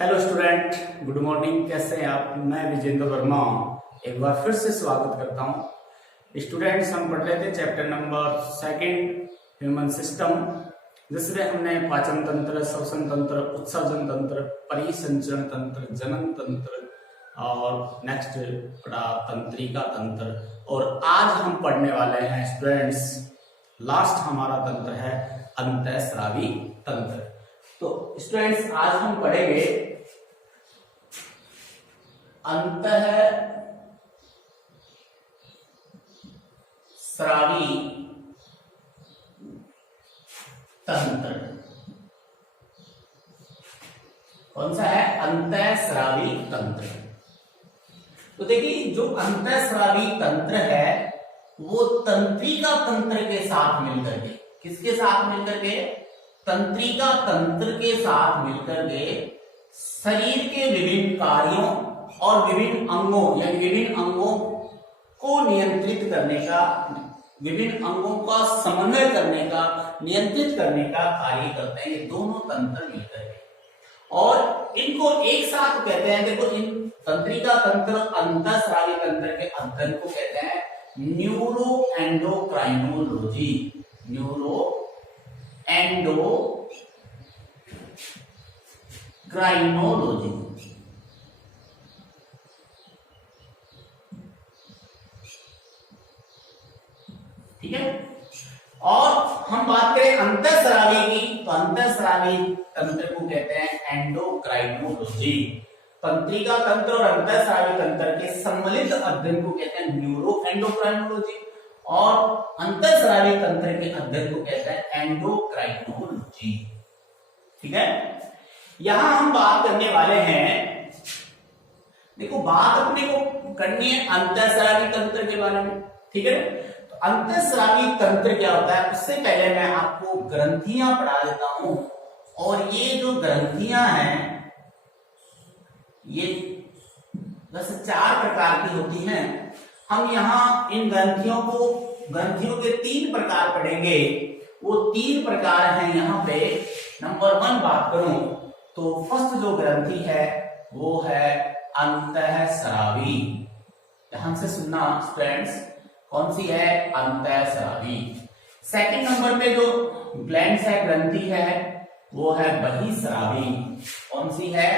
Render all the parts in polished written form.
Hello student, good morning. कैसे हैं आप? मैं विजेंद्र वर्मा एक बार फिर से स्वागत करता हूं। स्टूडेंट्स, हम पढ़ रहे थे चैप्टर नंबर 2 ह्यूमन सिस्टम, जिसमें हमने पाचन तंत्र, श्वसन तंत्र, उत्सर्जन तंत्र, परिसंचरण तंत्र, जनन तंत्र और नेक्स्ट पढ़ा तंत्रिका तंत्र। और आज हम पढ़ने वाले हैं स्टूडेंट्स, लास्ट हमारा तंत्र है अंतःस्रावी तंत्र। तो स्टूडेंट्स, आज हम पढ़ेंगे अंतःस्रावी तंत्र। कौन सा है? अंतःस्रावी तंत्र। तो देखिए, जो अंतःस्रावी तंत्र है वो तंत्रिका तंत्र के साथ मिलकर के, किसके साथ मिलकर के? तंत्रिका तंत्र के साथ मिलकर के शरीर के विभिन्न कार्यों और विभिन्न अंगों यानी विभिन्न अंगों को नियंत्रित करने का, विभिन्न अंगों का समन्वय करने का, नियंत्रित करने का कार्य करते हैं ये दोनों तंत्र मिलकर के। और इनको एक साथ कहते हैं, देखो, इन तंत्रिका तंत्र, अंतःस्रावी तंत्र के अध्ययन को कहते हैं न्यूरो एंडोक्राइनोलॉजी। न्यूरो एंडोक्राइनोलॉजी, ठीक है। और हम बात करें अंतःस्रावी की, तो अंतःस्रावी तंत्र को कहते हैं एंडोक्राइनोलॉजी। तंत्रिका तंत्र और अंतःस्रावी तंत्र के सम्मिलित अध्ययन को कहते हैं न्यूरो एंडोक्राइनोलॉजी, और अंतःस्रावी तंत्र के अध्ययन को कहते हैं एंडोक्राइनोलॉजी, ठीक है। यहां हम बात करने वाले हैं, देखो, बात अपने को करनी है अंतःस्रावी तंत्र के बारे में, ठीक है। तो अंतःस्रावी तंत्र क्या होता है, उससे पहले मैं आपको ग्रंथियां पढ़ा देता हूं। और ये जो ग्रंथियां हैं ये वैसे 4 प्रकार की होती हैं। हम यहाँ इन ग्रंथियों के 3 प्रकार पढ़ेंगे। वो 3 प्रकार हैं यहाँ पे। नंबर 1 बात करूं तो फर्स्ट जो ग्रंथि है वो है अंतःस्रावी। ध्यान से सुनना स्टूडेंट्स, कौन सी है? अंतःस्रावी। सेकंड नंबर पे जो ग्लैंड्स है, ग्रंथि है, वो है बहिस्रावी। कौन सी है?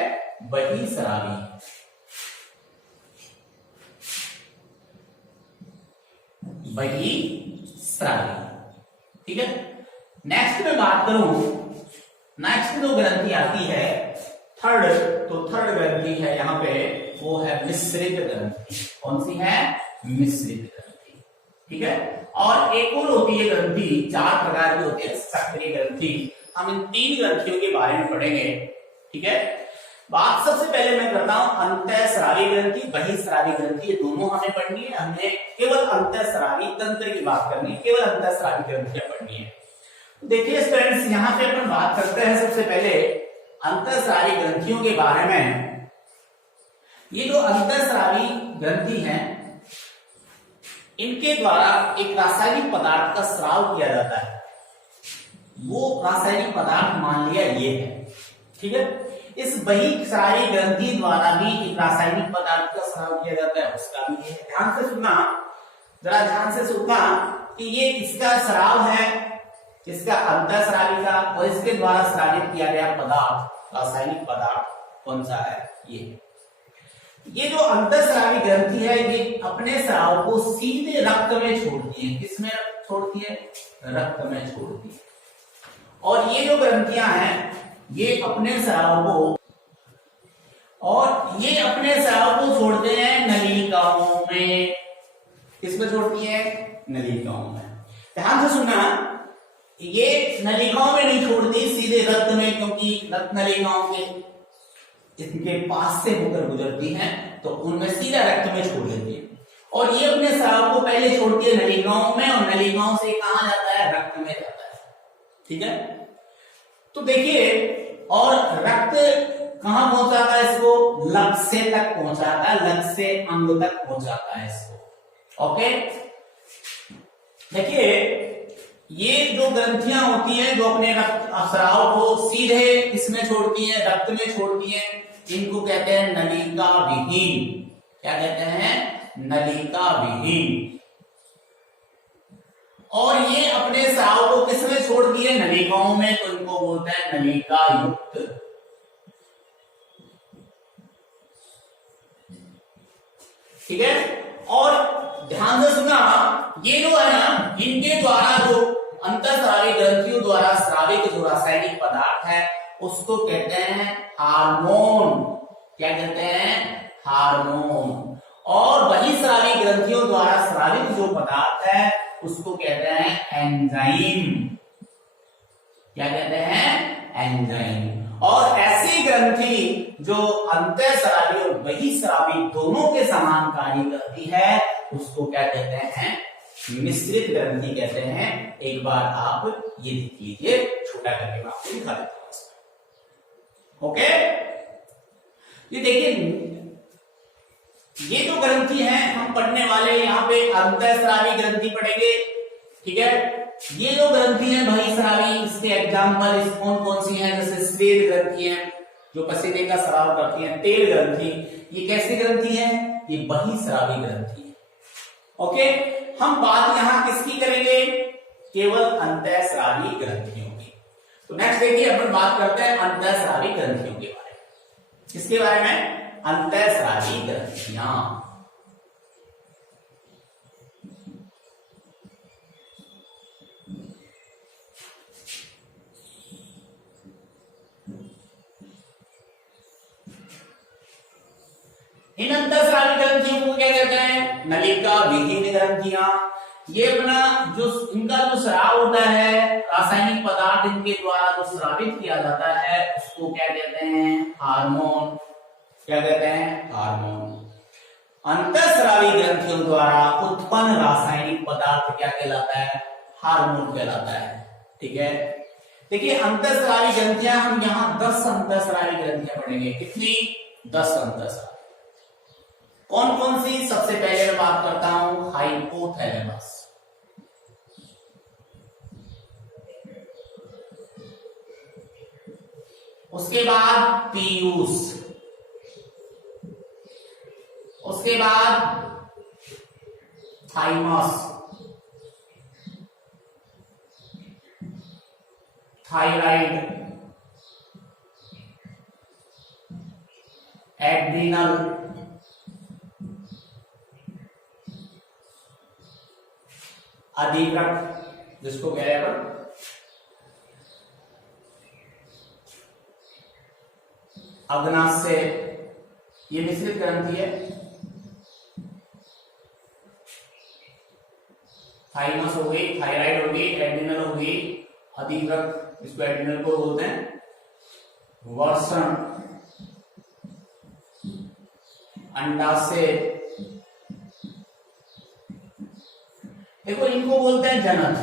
बहिस्रावी। बहिस्रावी, ठीक है। नेक्स्ट में बात करूं, नेक्स्ट जो ग्रंथि आती है थर्ड, तो थर्ड ग्रंथि है यहाँ पे, वो है मिश्रित ग्रंथि। कौन सी है? मिश्रित ग्रंथि, ठीक है। और एक और होती है ग्रंथि, 4 प्रकार की होती है, सक्रिय ग्रंथि। हम इन 3 ग्रंथियों के बारे में पढ़ेंगे, ठीक है। बात सबसे पहले मैं करता हूं अंतःस्रावी ग्रंथि, बहिस्रावी ग्रंथि, ये दोनों हमें पढ़नी है। हमने केवल अंतःस्रावी तंत्र की बात करनी है, केवल अंतःस्रावी ग्रंथियां पढ़नी है। देखिए स्टूडेंट्स, यहाँ पे अपन बात करते हैं सबसे पहले अंतःस्रावी ग्रंथियों के बारे में। ये जो अंतःस्रावी ग्रंथि हैं, इनके द्वारा एक रासायनिक पदार्थ का स्राव किया जाता है। वो रासायनिक पदार्थ मान लिया ये है, ठीक है। इस बहिस्रावी ग्रंथि द्वारा भी एक रासायनिक पदार्थ का स्राव किया जाता है, उसका भी है। ध्यान से सुनना, जरा ध्यान से सुनना कि ये इसका स्राव है, इसका अंतःस्रावी का, और इसके द्वारा स्रावित किया गया पदार्थ, रासायनिक पदार्थ कौन सा है? ये जो अंतःस्रावी ग्रंथि है, ये अपने स्राव को सीधे रक्त में छोड़ती है। किसमें छोड़ती है? रक्त में छोड़ती है। और ये जो ग्रंथियां हैं, ये अपने स्राव को, और ये अपने स्राव को छोड़ते हैं नलिकाओं में। किसमें छोड़ती है? नलिकाओं में। ध्यान से सुनना, ये नलिकाओं में नहीं छोड़ती, सीधे रक्त में, क्योंकि रक्त नलिकाओं के इनके पास से होकर गुजरती हैं, तो उनमें सीधा रक्त में छोड़ देती है। और ये अपने स्राव को पहले छोड़ती है नलिकाओं में, और नलिकाओं से कहां जाता है? रक्त में जाता है, ठीक है। तो देखिए, और रक्त कहां पहुंचाता है इसको? लक्ष्य तक पहुंचाता है, लक्ष्य अंग तक पहुंचाता है इसको, ओके। देखिए, ये जो ग्रंथियां होती हैं जो अपने रक्त स्राव को सीधे किसमें छोड़ती हैं, रक्त में छोड़ती हैं, इनको कहते हैं नलिका विहीन। क्या कहते हैं? नलिका विहीन। और ये अपने स्राव को किसमें छोड़ दिए? नलिकाओं में, तो इनको बोलते हैं नलिका युक्त। ठीक है। और ध्यान से सुना, ये जो है ना, इनके द्वारा जो अंतःस्रावी ग्रंथियों द्वारा स्रावित जो रासायनिक पदार्थ है उसको कहते हैं हार्मोन। क्या कहते हैं? हार्मोन। और बहिस्रावी ग्रंथियों द्वारा स्रावित जो पदार्थ है उसको कहते हैं एंजाइम। क्या कहते हैं? एंजाइम। और ऐसी ग्रंथि जो अंतःस्रावी और बहिस्रावी दोनों के समान कार्य करती है उसको क्या कहते हैं? मिश्रित ग्रंथि कहते हैं। एक बार आप ये देख लीजिए, छोटा करके मैं आपको दिखा देता हूं। ओके, ये देखिए, ये जो ग्रंथि है हम पढ़ने वाले यहाँ पे अंतःस्रावी ग्रंथि पढ़ेंगे। ठीक है। ये जो ग्रंथि है बहिस्रावी, इसके एग्जाम्पल कौन कौन सी हैं? जैसे स्वेद ग्रंथि है जो पसीने का स्राव करती है, तेल ग्रंथि, ये कैसी ग्रंथि है? ये बहिस्रावी ग्रंथि है। ओके, हम बात यहां किसकी करेंगे? केवल अंतःस्रावी ग्रंथियों की। तो नेक्स्ट देखिए, अपन बात करते हैं अंतःस्रावी ग्रंथियों के बारे में। किसके बारे में? अंतःस्रावी ग्रंथियां। इन अंतःस्रावी ग्रंथियों को क्या कहते हैं? नलिका विहीन ग्रंथियां। ये अपना जो इनका जो स्राव होता है, रासायनिक पदार्थ इनके द्वारा जो स्रावित किया जाता है उसको क्या कहते हैं? हार्मोन। क्या कहते हैं? हार्मोन। अंतःस्रावी ग्रंथियों द्वारा उत्पन्न रासायनिक पदार्थ क्या कहलाता है? हार्मोन कहलाता है। ठीक है। देखिए, अंतःस्रावी ग्रंथियां हम यहां 10 अंतःस्रावी ग्रंथियां पढ़ेंगे। कितनी? 10 अंतःस्रावी। कौन कौन सी? सबसे पहले मैं बात करता हूं हाइपोथैलेमस। उसके बाद पीयूष, उसके बाद थाइमस, थायराइड, एड्रिनल, अधिवृक्क जिसको कह रहे हैं अग्नाशय, ये मिश्रित ग्रंथि है। थाइमस हो गई, थायराइड हो गई, एड्रिनल हो गई, अधिवृक्क, इसको एड्रिनल को बोलते हैं, वर्षण, अंडाशय, देखो इनको बोलते हैं जनक।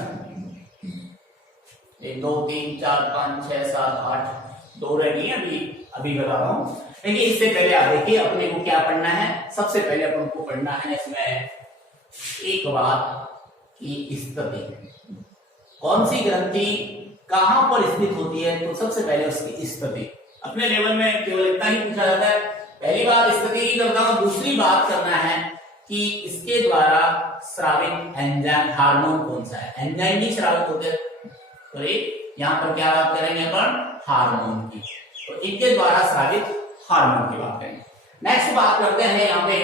1 2 3 4 5 6 7 8, 2 रह गई अभी बता रहा हूं। देखिए, इससे पहले आप देखिए अपने को क्या पढ़ना है। सबसे पहले अपन को पढ़ना है इसमें एक बात की स्थिति। कौन सी ग्रंथि कहां पर स्थित होती है? तो सबसे पहले उसकी स्थिति। अपने लेवल में केवल इतना ही पूछा जाता है। पहली बात स्थिति की करता हूं, दूसरी बात करना है कि इसके द्वारा स्रावित एंजाइम हार्मोन कौन सा है। एंजाइम ही स्रावित होते हैं, तो यहाँ पर क्या बात करेंगे अपन? हार्मोन की। तो इनके द्वारा स्रावित हार्मोन की बात करेंगे। नेक्स्ट बात करते हैं यहाँ पे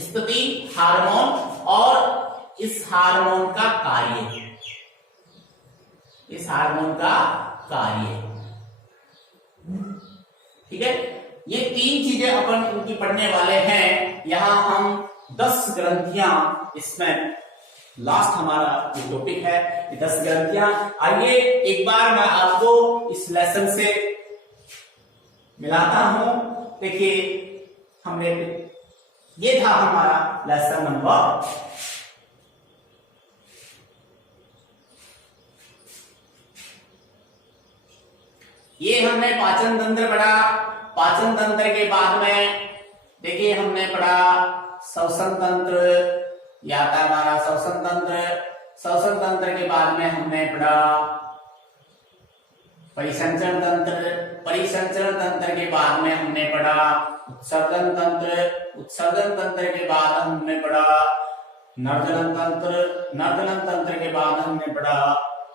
स्थिति, हार्मोन और इस हार्मोन का कार्य। इस हार्मोन का कार्य, ठीक है। ये 3 चीजें अपन इनकी पढ़ने वाले हैं। यहां हम 10 ग्रंथियां, इसमें लास्ट हमारा जो टॉपिक है ये 10 ग्रंथियां। आइए एक बार मैं आपको इस लेसन से मिलाता हूं। देखिए, हमने ये था हमारा लेसन नंबर ये हमने पाचन तंत्र पढ़ा। पाचन तंत्र के बाद में देखिए हमने पढ़ा श्वसन तंत्र, या था हमारा श्वसन तंत्र। श्वसन तंत्र के बाद में हमने पढ़ा परिसंचरण तंत्र, परिसंचरण तंत्र के बाद में हमने पढ़ा उत्सर्जन तंत्र, उत्सर्जन तंत्र के बाद हमने पढ़ा नर्दलन तंत्र, नर्दलन तंत्र के बाद हमने पढ़ा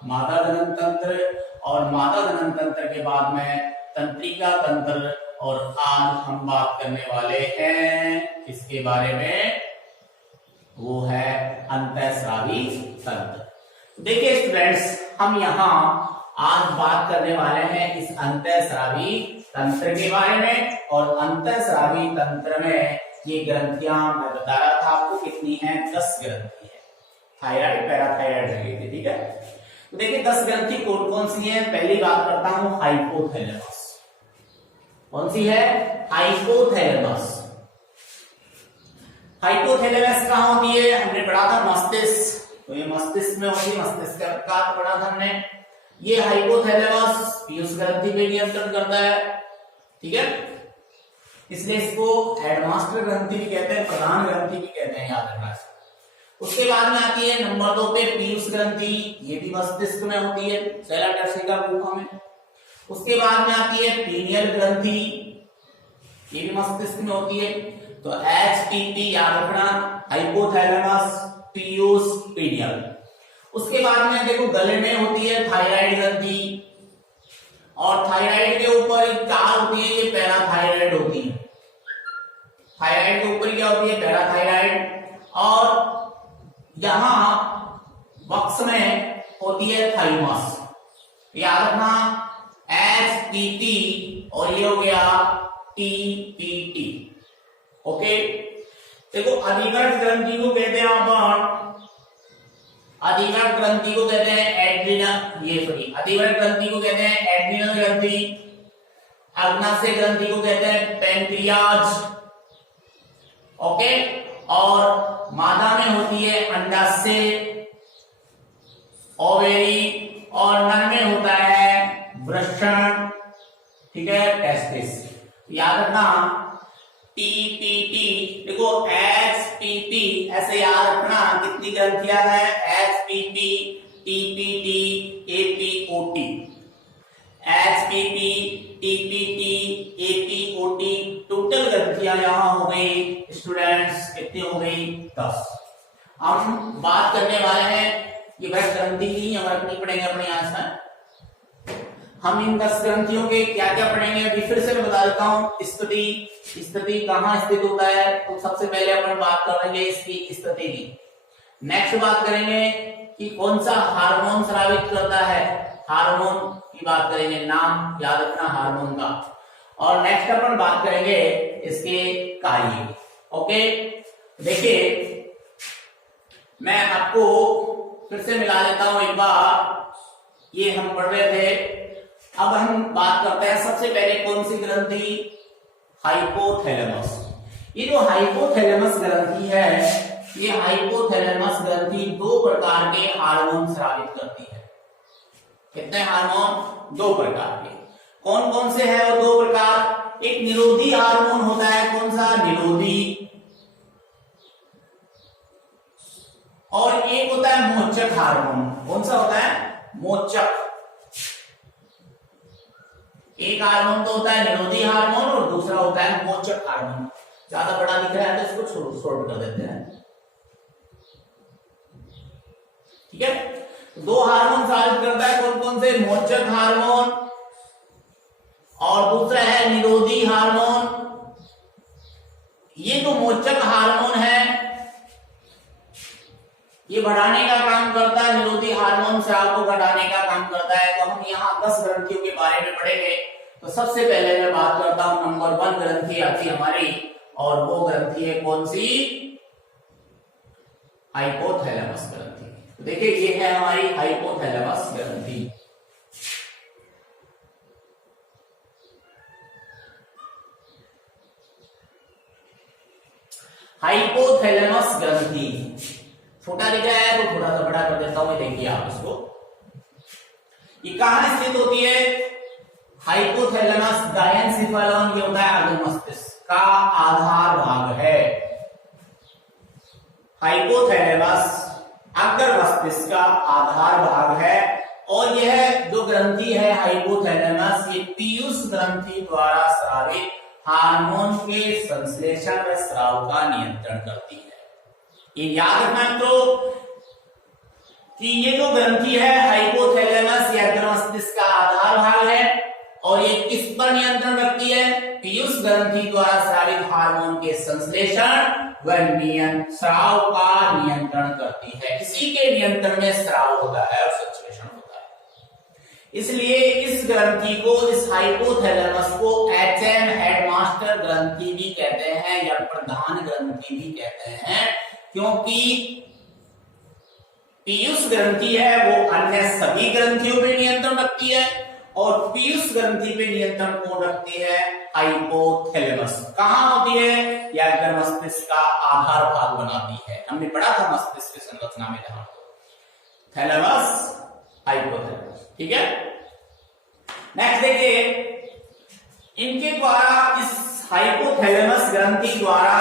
मादा जनन तंत्र, और मादा जनन तंत्र के बाद में तंत्रिका तंत्र, और आज हम बात करने वाले हैं इसके बारे में, वो है अंतःस्रावी तंत्र। देखिए स्टूडेंट्स, हम यहाँ आज बात करने वाले हैं इस अंतःस्रावी तंत्र के बारे में। और अंतःस्रावी तंत्र में ये ग्रंथियां मैं बता रहा था आपको कितनी है, 10 ग्रंथि है, थायराइड पैराथायराइड रिलेटेड, ठीक है। तो देखिए 10 ग्रंथि कौन कौन सी है। पहली बात करता हूं हाइपोथैलेमस। कौन सी है? हाइपोथैलेमस। हाइपोथैलेमस कहां होती है? हमने पढ़ा था मस्तिष्क, तो ये मस्तिष्क में होती है, मस्तिष्क का प्रकार पढ़ा था हमने। ये हाइपोथैलेमस पीयूष ग्रंथि पे नियंत्रण करता है, ठीक है, इसलिए इसको हेडमास्टर ग्रंथि भी कहते हैं, प्रधान ग्रंथि भी कहते हैं, याद रखना। उसके बाद में आती है नंबर 2 पे पीयूष ग्रंथि, ये भी मस्तिष्क में होती है, सेला टर्सिका गुहा में। उसके बाद में आती है पीनियल ग्रंथि, ये भी मस्तिष्क में होती है। तो एचपीपी याद रखना, हाइपोथैलेमस, पीयूष, पीनियल। उसके बाद में देखो गले में होती है थायराइड ग्रंथि, और थायराइड के ऊपर चार होती है, ये पैराथायराइड होती है। थायराइड के ऊपर क्या होती है? पैराथायराइड। और यहां वक्ष में होती है थाइमस, याद रखना, एचपीटी, और ये हो गया टीपीटी। ओके, देखो अधिवर्त ग्रंथि को कहते हैं अपन, अधिवर्त ग्रंथि को कहते हैं एड्रिनल, ये सॉरी, अधिवर्त ग्रंथि को कहते हैं एड्रिनल ग्रंथि। अग्नाशय ग्रंथि को कहते हैं पैंक्रियाज। ओके, और मादा में होती है अंडाशय, ओवेरी, और नर में होता है वृषण, ठीक है, टेस्टिस। याद रखना टीपीटी, देखो एचपीपी, ऐसे याद रखना कितनी ग्रंथियां हैं, HPP, TPT, APOT, HPP, TPT, APOT, total ग्रंथियां यहां हो गई स्टूडेंट्स, कितनी हो गई? 10। हम बात करने वाले हैं कि भाई ग्रंथि ही हम रखनी पड़ेंगे अपने यहां से। हम इन 10 ग्रंथियों के क्या क्या पढ़ेंगे अभी फिर से मैं बता देता हूं। स्थिति, स्थिति कहां स्थित होता है, तो सबसे पहले अपन बात करेंगे इसकी स्थिति की। नेक्स्ट बात करेंगे कि कौन सा हार्मोन स्रावित करता है, हार्मोन की बात करेंगे, नाम याद रखना हार्मोन का। और नेक्स्ट अपन बात करेंगे इसके कार्य। ओके, देखिए मैं आपको फिर से मिला देता हूं एक बार, ये हम पढ़ रहे थे। अब हम बात करते हैं सबसे पहले कौन सी ग्रंथि, हाइपोथैलेमस। ये जो हाइपोथैलेमस ग्रंथि है, ये हाइपोथैलेमस ग्रंथि 2 प्रकार के हार्मोन स्रावित करती है। कितने हार्मोन? 2 प्रकार के। कौन कौन से हैं वो 2 प्रकार? एक निरोधी हार्मोन होता है, कौन सा? निरोधी। और एक होता है मोचक हार्मोन। कौन सा होता है? मोचक। एक हार्मोन तो होता है निरोधी हार्मोन और दूसरा होता है मोचक हार्मोन। ज्यादा बड़ा दिख रहा है तो इसको शॉर्ट कर देते हैं, ठीक है। 2 हार्मोन स्रावित करता है, कौन कौन से? मोचक हार्मोन और दूसरा है निरोधी हार्मोन। ये जो मोचक हार्मोन है ये बढ़ाने का काम करता है, निरोधी हार्मोन स्राव को घटाने का काम करता है। तो हम यहाँ 10 ग्रंथियों के बारे में पढ़ेंगे। तो सबसे पहले मैं बात करता हूं, नंबर 1 ग्रंथि आती है हमारी, और वो ग्रंथि है कौन सी? हाइपोथैलेमस ग्रंथि। तो देखिए ये है हमारी हाइपोथैलेमस ग्रंथि। हाइपोथैलेमस ग्रंथि छोटा लिखा है तो थोड़ा सा बड़ा कर देता हूं, देखिए आप इसको। ये कहां स्थित होती है? हाइपोथैलेमस डायनसिफेलॉन, ये होता है अग्र मस्तिष्क का आधार भाग है। हाइपोथैलेमस अग्र मस्तिष्क का आधार भाग है। और यह जो ग्रंथि है हाइपोथैलेमस हार्मोन के संश्लेषण व स्राव का नियंत्रण करती है। ये याद रखना तो कि ये जो ग्रंथि है हाइपोथैलेमस या अग्र मस्तिष्क का आधार भाग है और ये किस पर नियंत्रण रखती है? पीयूष ग्रंथि द्वारा स्रावित हार्मोन के संश्लेषण व स्राव का नियंत्रण करती है। इसी के नियंत्रण में स्राव होता है और संश्लेषण होता है। इसलिए इस ग्रंथि को, इस हाइपोथैलेमस को एचएम हेडमास्टर ग्रंथि भी कहते हैं या प्रधान ग्रंथि भी कहते हैं, क्योंकि पीयूष ग्रंथि है वो अन्य सभी ग्रंथियों पे नियंत्रण रखती है और पीयूष ग्रंथि पे नियंत्रण कौन रखती है? हाइपोथैलेमस। कहां होती है? यह अग्र मस्तिष्क का आधार भाग बनाती है। हमने पढ़ा था मस्तिष्क की संरचना में ध्यान दो, थैलेमस, हाइपोथैलेमस। ठीक है, नेक्स्ट देखिए, इनके द्वारा, इस हाइपोथैलेमस ग्रंथि द्वारा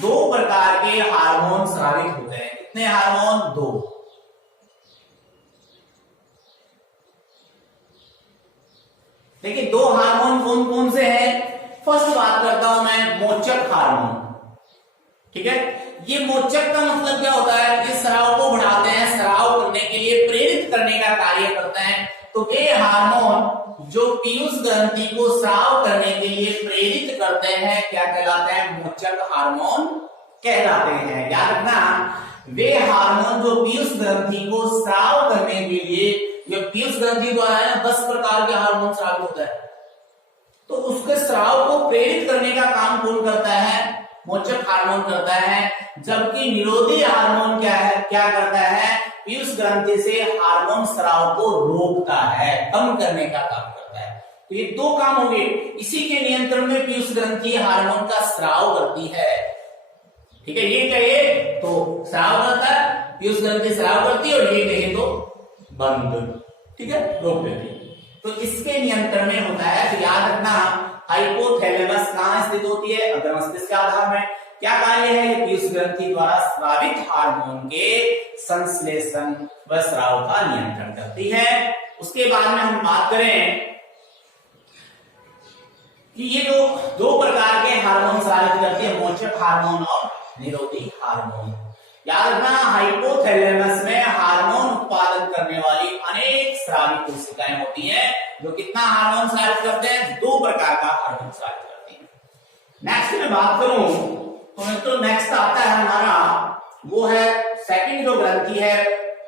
दो प्रकार के हार्मोन स्रावित होते हैं। कितने हार्मोन? दो। देखिए दो हार्मोन कौन कौन से हैं? फर्स्ट बात करता हूं मैं मोचक हार्मोन। ठीक है, ये मोचक का मतलब क्या होता है? ये स्राव को बढ़ाते हैं, स्राव करने के लिए प्रेरित करने का कार्य करते हैं। तो वे हार्मोन जो पीयूष ग्रंथि को स्राव करने के लिए प्रेरित करते हैं क्या कहलाते हैं? मोचक हार्मोन कहलाते हैं। याद रखना, वे हार्मोन जो पीयूष ग्रंथि को स्राव करने के लिए, ये पीयूष ग्रंथि द्वारा है ना 10 प्रकार के हार्मोन स्राव होता है, तो उसके स्राव को प्रेरित करने का काम कौन करता है? मोचक हार्मोन करता है। जबकि निरोधी हार्मोन क्या है, क्या करता है? पीयूष ग्रंथि से हार्मोन स्राव को रोकता है, कम करने का काम करता है। तो ये दो काम होंगे। इसी के नियंत्रण में पीयूष ग्रंथि हार्मोन का स्राव करती है। ठीक है, ये कहिए तो स्राव करता है, पीयूष ग्रंथि स्राव करती है, और ये कहे तो बंद। ठीक है, रोक देती है। तो इसके नियंत्रण में होता है। तो याद रखना, हाइपोथैलेमस कहां स्थित होती है? अग्र मस्तिष्क के आधार में। क्या कार्य है? ये पीयूष ग्रंथि द्वारा स्रावित हार्मोन के संश्लेषण व स्राव का नियंत्रण करती है। उसके बाद में हम बात करें कि ये जो दो प्रकार के हार्मोन स्रावित करते हैं, मोचक हार्मोन और निरोधी हार्मोन। याद रखना, हाइपोथैलेमस में हार्मोन उत्पादन करने वाली अनेक स्रावी कोशिकाएं होती हैं जो कितना हार्मोन स्रावित करते हैं? दो प्रकार का हार्मोन स्रावित करती हैं। नेक्स्ट में बात करूं तो नेक्स्ट आता है हमारा, वो है सेकंड जो ग्रंथि है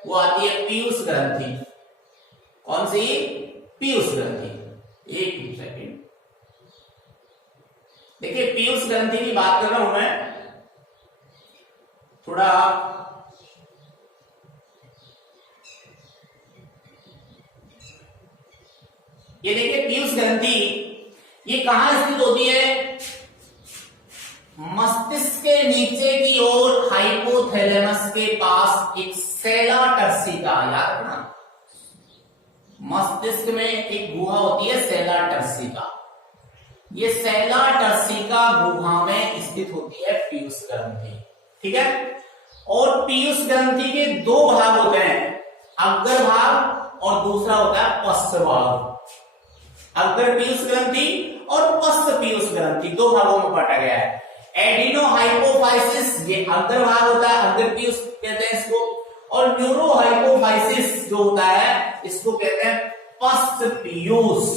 वो आती है पीयूष ग्रंथि। कौन सी? पीयूष ग्रंथि। एक सेकंड, देखिए पीयूष ग्रंथि की बात कर रहा हूं मैं, थोड़ा ये देखिए पीयूष ग्रंथि ये कहां स्थित होती है? मस्तिष्क के नीचे की ओर हाइपोथैलेमस के पास एक सेला टर्सिका। याद रखना, मस्तिष्क में एक गुहा होती है सेला टर्सिका। ये सेला टर्सिका गुहा में स्थित होती है पीयूष ग्रंथि। ठीक है, और पीयूष ग्रंथि के दो भाग होते हैं, अग्र भाग और दूसरा होता है पश्च भाग। अग्र पीयूष ग्रंथि और पश्च पीयूष ग्रंथि दो भागों में बांटा गया है। एडिनो हाइपोफाइसिस ये अग्र भाग होता है, अग्र पीयूष कहते हैं इसको, और न्यूरो हाइपोफाइसिस जो होता है इसको कहते हैं पश्च पीयूष।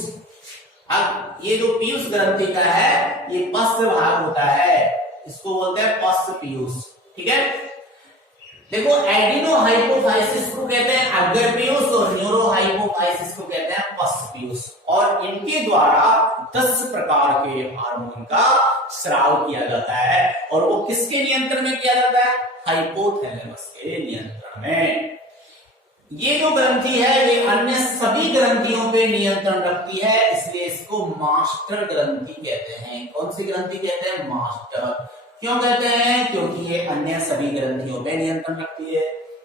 अब ये जो पीयूष ग्रंथि का है ये पश्च भाग होता है, इसको बोलते हैं पश्च पीयूष। ठीक है, देखो एडिनो हाइपोफाइसिस को कहते हैं अग्र पीयूष और न्यूरो हाइपोफाइसिस को कहते हैं पश्च पीयूष, और इनके द्वारा 10 प्रकार के हार्मोन का स्राव किया जाता है। और वो किसके नियंत्रण में किया जाता है? हाइपोथैलेमस के नियंत्रण में। ये जो ग्रंथि है ये अन्य सभी ग्रंथियों पे नियंत्रण रखती है, इसलिए इसको मास्टर ग्रंथि कहते हैं। कौन सी ग्रंथि कहते हैं? मास्टर। क्यों कहते हैं? क्योंकि ये अन्य सभी ग्रंथियों पे नियंत्रण रखती है।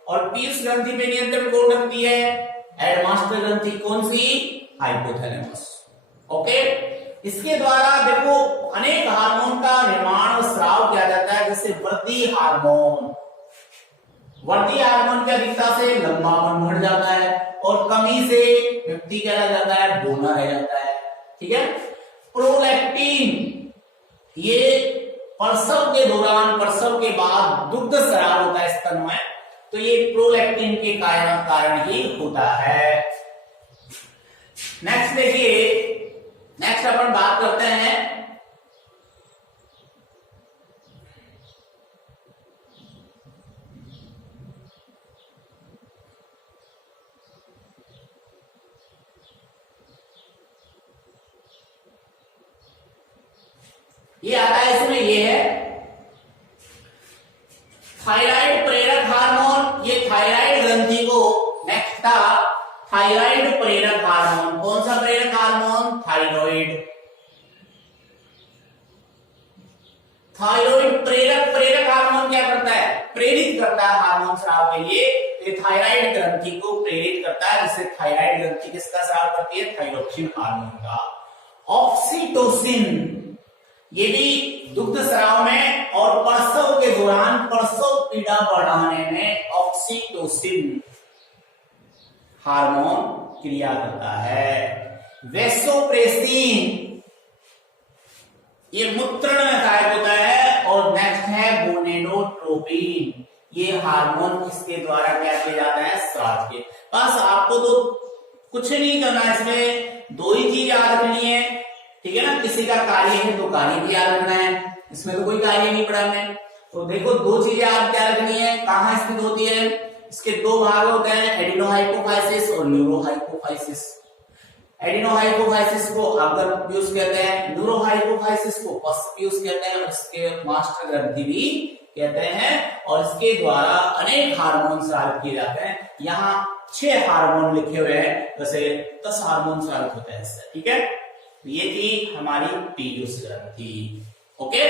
और पीयूष ग्रंथि पे नियंत्रण कौन रखती है? हेडमास्टर ग्रंथि। कौन सी? हाइपोथैलेमस। ओके, इसके द्वारा देखो अनेक हार्मोन का निर्माण और स्राव किया जाता है, जैसे वृद्धि हार्मोन। वृद्धि हार्मोन की अधिकता से लंबापन बढ़ जाता है और कमी से व्यक्ति क्या रह जाता है? बूढ़ा रह जाता है। ठीक है, प्रोलैक्टिन ये प्रसव के दौरान, प्रसव के बाद दुग्ध स्राव होता है स्तन में, तो ये प्रोलैक्टिन के कारण ही होता है। नेक्स्ट देखिए, नेक्स्ट अपन बात करते हैं ये आता है इसमें, ये है थायराइड प्रेरक हार्मोन। ये थायराइड ग्रंथि को, नेक्स्ट था थायराइड प्रेरक हार्मोन। कौन सा प्रेरक हार्मोन? थायराइड। थायराइड प्रेरक हार्मोन क्या करता है? प्रेरित करता है हार्मोन स्राव के लिए। ये थायराइड ग्रंथि को प्रेरित करता है, जिससे थायराइड ग्रंथि किसका स्राव करती है? थायरोक्सिन हार्मोन का। ऑक्सीटोसिन, ये भी दुग्ध स्राव में और प्रसव के दौरान प्रसव पीड़ा बढ़ाने में ऑक्सीटोसिन हार्मोन क्रिया करता है। वेसोप्रेसिन, ये मूत्रण में सहायक होता है। और नेक्स्ट है गोनेडोट्रोपिन, ये हार्मोन इसके द्वारा क्या किया जाता है? स्राव के। बस आपको तो कुछ नहीं करना है, इसमें दो ही चीज याद रखनी है, ठीक है ना। किसी का कार्य है तो कार्य भी याद रखना है, इसमें तो कोई कार्य नहीं पढ़ा हमने। तो देखो दो चीजें आप क्या रखनी है, कहां स्थित होती है। इसके दो भाग होते हैं, एडिनोहाइपोफाइसिस और न्यूरोहाइपोफाइसिस। एडिनोहाइपोफाइसिस को अग्र पीयूष कहते हैं, न्यूरोहाइपोफाइसिस को पश्च पीयूष कहते हैं, और इसके मास्टर ग्रंथि भी कहते हैं। और इसके द्वारा अनेक हार्मोन स्रावित किए जाते हैं। यहाँ 6 हार्मोन लिखे हुए हैं, वैसे 10 हार्मोन स्रावित होते हैं इससे, ठीक है। ये थी हमारी पीयूष ग्रंथि। ओके,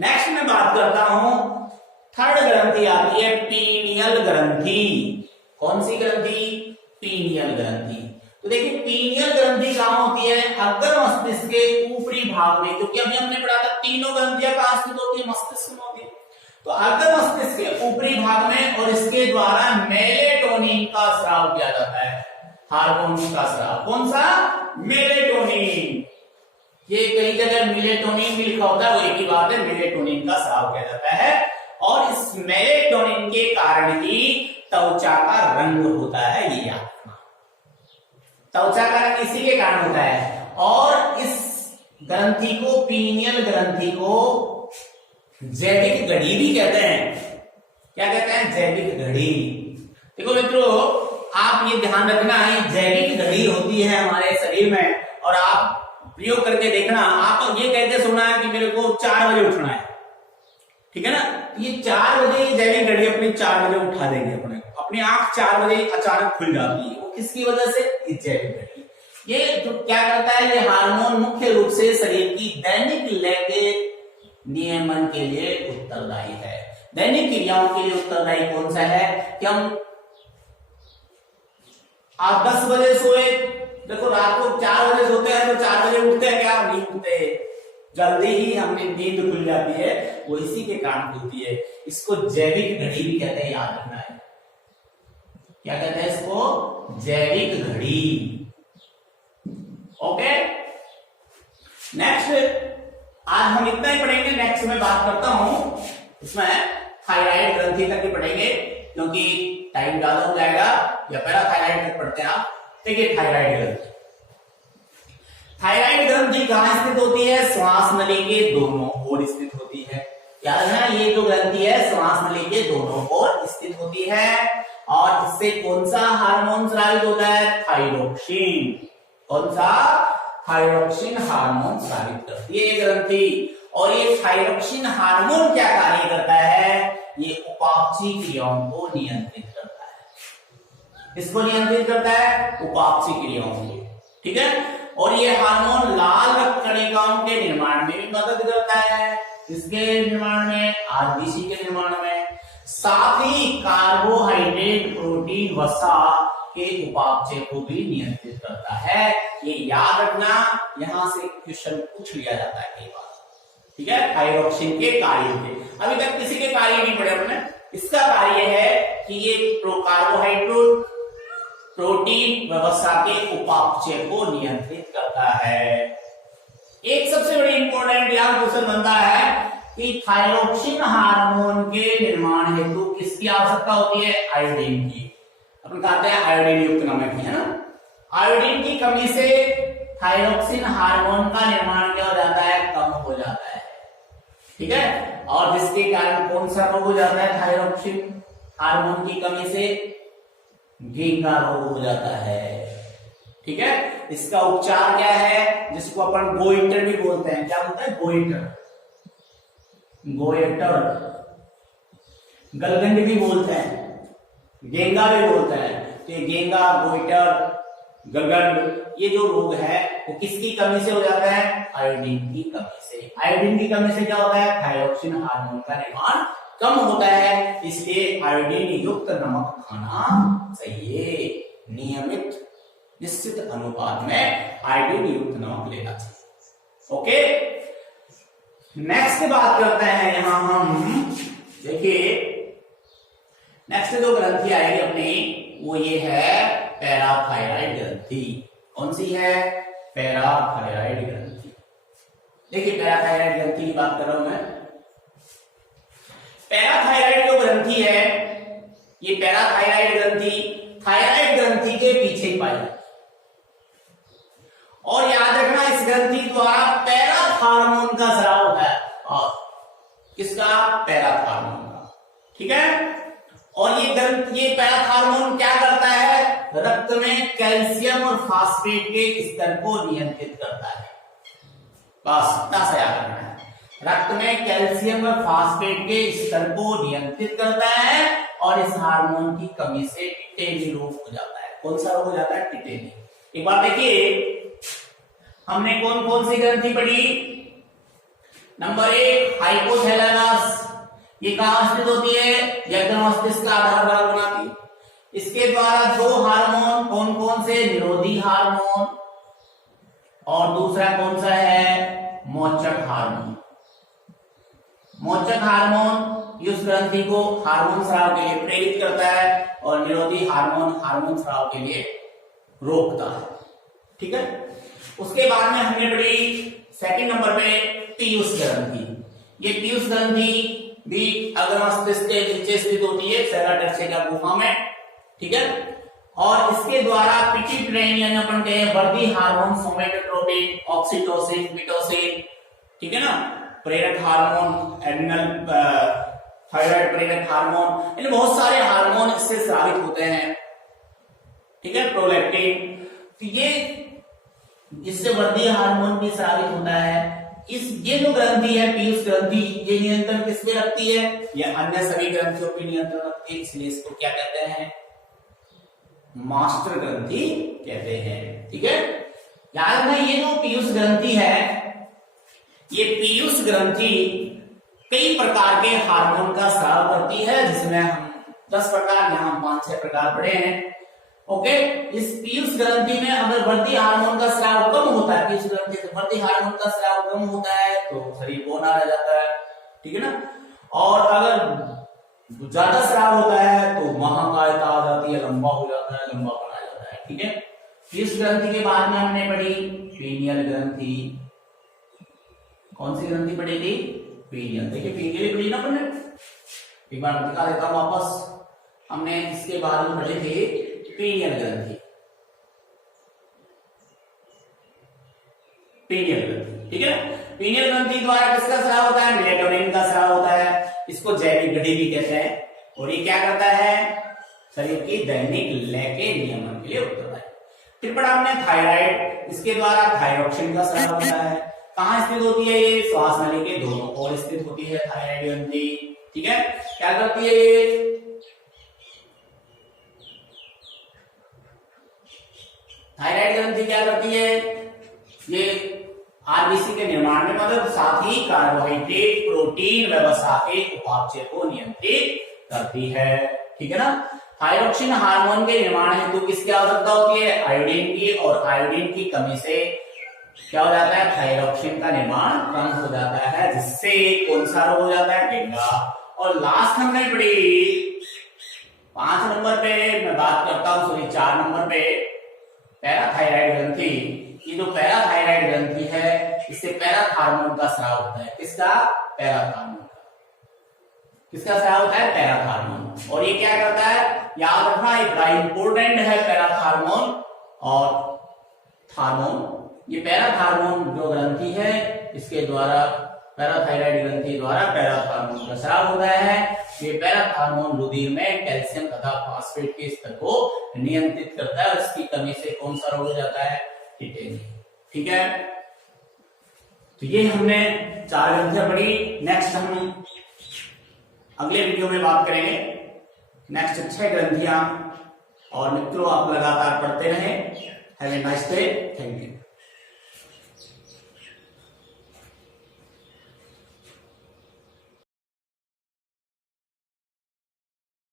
नेक्स्ट मैं बात करता हूं, थर्ड ग्रंथि आती है पीनियल ग्रंथि। कौन सी ग्रंथि? पीनियल ग्रंथि। तो देखिए पीनियल ग्रंथि कहां होती है? अग्र मस्तिष्क के ऊपरी भाग में, क्योंकि अभी हमने पढ़ा था तीनों ग्रंथियां कहां स्थित होती है? मस्तिष्क में होती है। तो अग्र मस्तिष्क के ऊपरी भाग में, और इसके द्वारा मेलेटोनिन का स्राव किया जाता है, हार्मोन का स्राव। कौन सा? मेलेटोनिन। ये कई जगह मेलेटोनिन भी लिखा होता है, वो एक ही बात है, मेलेटोनिन का स्राव किया जाता है। और इस मेलेटोनिन के कारण ही त्वचा का रंग होता है, ये याद रखना। त्वचा का रंग इसी के कारण होता है। और इस ग्रंथि को, पीनियल ग्रंथि को जैविक घड़ी भी कहते हैं। क्या कहते हैं? जैविक घड़ी। देखो मित्रों, आप ये ध्यान रखना है, जैविक घड़ी होती है हमारे शरीर में, और आप प्रयोग करके देखना। आप ये कहते सुना है कि मेरे को 4 बजे उठना है, ठीक है ना। ये 4 बजे जैविक घड़ी अपनी 4 बजे उठा देंगे, अपनी आंख 4 बजे अचानक खुल जाती है। वो किसकी वजह से? इस जैविक घड़ी। ये जो क्या करता है, ये हार्मोन मुख्य रूप से शरीर की दैनिक लय के नियमन के लिए उत्तरदायी है। दैनिक क्रियाओं के लिए उत्तरदायी कौन सा है? कि हम आप 10 बजे सोए, देखो रात को 4 बजे सोते हैं, तो 4 बजे उठते हैं क्या? नहीं उठते, जल्दी ही हमें नींद खुल जाती है, वो इसी के कारण होती है। इसको जैविक घड़ी भी कहते हैं, याद रखना है। क्या कहते हैं इसको? जैविक घड़ी। ओके, नेक्स्ट आज हम इतना ही पढ़ेंगे। नेक्स्ट में बात करता हूं, इसमें थायराइड ग्रंथि तक ही पढ़ेंगे, क्योंकि टाइम ज्यादा हो जाएगा। या पहला थायराइड तक पढ़ते हैं आप। देखिए थायराइड ग्रंथि, थायराइड ग्रंथि कहां स्थित होती है? श्वास नली के दोनों ओर स्थित होती है। याद है, ये जो ग्रंथि है श्वास नली के दोनों ओर स्थित होती है। और इससे कौन सा हार्मोन स्रावित होता है? थायरोक्सिन। कौन सा? थायरोक्सिन हार्मोन स्रावित करती है ये ग्रंथि। और ये थायरोक्सिन हार्मोन क्या कार्य करता है? ये उपापचयी क्रियाओं को नियंत्रित करता है। इसको नियंत्रित करता है? उपापचयी क्रियाओं को, ठीक है। और ये हार्मोन लाल रक्त कणिकाओं के निर्माण में भी मदद करता है। इसके निर्माण में, आरबीसी के निर्माण में, साथ ही कार्बोहाइड्रेट, प्रोटीन, वसा के उपापचय को भी नियंत्रित करता है। ये याद रखना, यहां से क्वेश्चन पूछ लिया जाता है कई बार, ठीक है। थायरोक्सिन के कार्य के अभी तक किसी के कार्य नहीं पढ़े हमने। इसका कार्य है कि ये कार्बोहाइड्रेट, प्रोटीन, वसा के उपापचय को नियंत्रित करता है। एक सबसे बड़ी इंपॉर्टेंट यहाँ क्वेश्चन बनता है कि थायरोक्सिन हार्मोन के निर्माण हेतु किसकी आवश्यकता होती है? आयोडीन की। अपन कहते हैं आयोडीन युक्त नमक की, है ना। आयोडीन की कमी से थायरोक्सिन हार्मोन का निर्माण क्या हो जाता है? कम हो जाता है, ठीक है। और जिसके कारण कौन सा रोग हो जाता है? थायरोक्सिन हार्मोन की कमी से गेंगा रोग हो जाता है, ठीक है। इसका उपचार क्या है? जिसको अपन गोइटर भी बोलते हैं। क्या बोलते हैं? गोइटर, गोइटर, गलगंड भी बोलते हैं, गेंगा भी बोलते हैं। तो ये गेंगा, गोइटर, गलगंड, ये जो रोग है वो किसकी कमी से हो जाता है? आयोडीन की कमी से। आयोडीन की कमी से क्या होता है? थायरोक्सिन हार्मोन का निर्माण कम होता है, इसलिए आयोडीन युक्त नमक खाना चाहिए। नियमित निश्चित अनुपात में आयोडीन युक्त नमक लेना चाहिए। ओके, नेक्स्ट बात करते हैं यहां हम। देखिए नेक्स्ट जो ग्रंथि आएगी अपनी वो ये है पैराथायराइड ग्रंथि। कौन सी है? पैराथायराइड ग्रंथि। देखिए पैराथायराइड ग्रंथि की बात कर रहा हूं मैं। पैराथायराइड जो ग्रंथि है, ये पैराथायराइड ग्रंथि थायराइड ग्रंथि के पीछे ही पाई जाती है। और याद रखना इस ग्रंथि द्वारा पैराथ हार्मोन का स्राव है। और किसका? पैराथ हार्मोन का, ठीक है। और ये पैराथ हार्मोन क्या करता है? रक्त में कैल्शियम और फास्फेट के स्तर को नियंत्रित करता है। बस इतना सा याद रखना है। रक्त में कैल्शियम और फास्फेट के स्तर को नियंत्रित करता है और इस हार्मोन की कमी से टिटेनी रोग हो जाता है। कौन सा रोग हो जाता है? टिटेनी। एक बार देखिए हमने कौन कौन सी ग्रंथि पढ़ी। नंबर 1 हाइपोथैलेमस, ये कहां स्थित होती है? यकृत मस्तिष्क का आधार भाग बनाती है। इसके द्वारा दो हार्मोन कौन कौन से? निरोधी हार्मोन और दूसरा कौन सा है? मोचक हार्मोन। मोचक हार्मोन इस ग्रंथि को हार्मोन स्राव के लिए प्रेरित करता है और निरोधी हार्मोन हार्मोन स्राव के लिए रोकता है, ठीक है। उसके बाद में हमने पढ़ी सेकंड नंबर पे पीयूष ग्रंथि। ये पीयूष ग्रंथि भी अग्र मस्तिष्क के नीचे स्थित होती है, सेराटर्सिका गुफा में, ठीक है। और इसके द्वारा पिट्यूटरी यानी अपन कहें वर्दी हार्मोन, सोमेटोट्रोपिन, ऑक्सीटोसिन, पिटोसिन, ठीक है ना, प्रेरक हार्मोन, एड्रिनल थायराइड प्रेरक हार्मोन, इन बहुत सारे हार्मोन इससे स्रावित होते हैं, ठीक है। प्रोलैक्टिन, तो ये जिससे वर्दी हार्मोन भी स्रावित होता है। ये जो ग्रंथि है पीयूष ग्रंथि, ये नियंत्रण किस पे रखती है? ये अन्य सभी ग्रंथियों पे नियंत्रण रखती है, इसलिए इसको क्या कहते हैं? मास्टर ग्रंथि कहते हैं, ठीक है। याद रखना ये जो पीयूष ग्रंथि है, ये पीयूष ग्रंथि कई प्रकार के हार्मोन का स्राव करती है, जिसमें हम 10 प्रकार, यहां 5-6 प्रकार पढ़े हैं। ओके, इस पीयूष ग्रंथि में अगर वर्दी हार्मोन का स्राव कम होता है, पीयूष ग्रंथि से वर्दी हार्मोन का स्राव कम होता है तो शरीर बौना रह जाता है, ठीक है ना। और अगर ज्यादा स्राव होता है तो महाकायता आ जाती है, लंबा हो जाता है, लंबा बना जाता है, ठीक है। पीयूष ग्रंथि के बाद में हमने पढ़ी पीनियल ग्रंथि। कौन सी ग्रंथि पढ़ी थी? पीनियल। देखिए पीनियल पढ़ी ना अपने, एक बार दिखा देता हूं वापस। हमने इसके बाद में पढ़ी थी पीनियल ग्रंथि, पीनियल ग्रंथि, ठीक है। पीनियल ग्रंथि द्वारा किसका स्राव होता है? मेलेटोनिन का स्राव होता है। इसको जैविक घड़ी भी कहते हैं। और ये क्या करता है? शरीर की दैनिक लय के नियमन के लिए उत्तरदायी है। फिर पढ़ा हमने थायराइड, इसके द्वारा थायरोक्सिन का स्राव होता है। कहां स्थित होती है? ये श्वास नली के दोनों ओर स्थित होती है थायराइड ग्रंथि, ठीक है। क्या करती है ये? थायराइड ग्रंथि क्या करती है? ये आरबीसी के निर्माण में मदद, साथ ही कार्बोहाइड्रेट, प्रोटीन व्यवस्था के उपापचय को नियंत्रित करती है, ठीक है ना। थायरोक्सिन हार्मोन के निर्माण हेतु किसकी आवश्यकता होती है? आयोडीन की। और आयोडीन की कमी से क्या हो जाता है? थायरोक्सिन का निर्माण कम हो जाता है, जिससे कौन सा रोग हो जाता है? डेंगू। और लास्ट हमने पढ़ी 5 नंबर पे मैं बात करता हूं, सॉरी 4 नंबर पे पैराथायराइड ग्रंथि। ये जो पैराथायराइड ग्रंथि है इससे पैराथार्मोन का स्राव होता है। किसका? पैराथार्मोन का। किसका स्राव होता है? पैराथार्मोन। और ये क्या करता है? याद रखना, एक बड़ा इंपोर्टेंट है पैराथार्मोन और थार्मोन। ये पैराथार्मोन जो ग्रंथि है, इसके द्वारा, पैराथायराइड ग्रंथि द्वारा पैराथार्मोन का स्राव होता है। ये पैराथार्मोन रुधिर में कैल्शियम तथा फास्फेट के स्तर को नियंत्रित करता है। इसकी कमी से कौन सा रोग हो जाता है? टिटेनिया। ठीक है, तो ये हमने 4 ग्रंथियां पढ़ी। नेक्स्ट हम अगले वीडियो में बात करेंगे नेक्स्ट 6 ग्रंथियां। और मित्रों, आप लगातार पढ़ते रहें। Have a nice day. Thank you.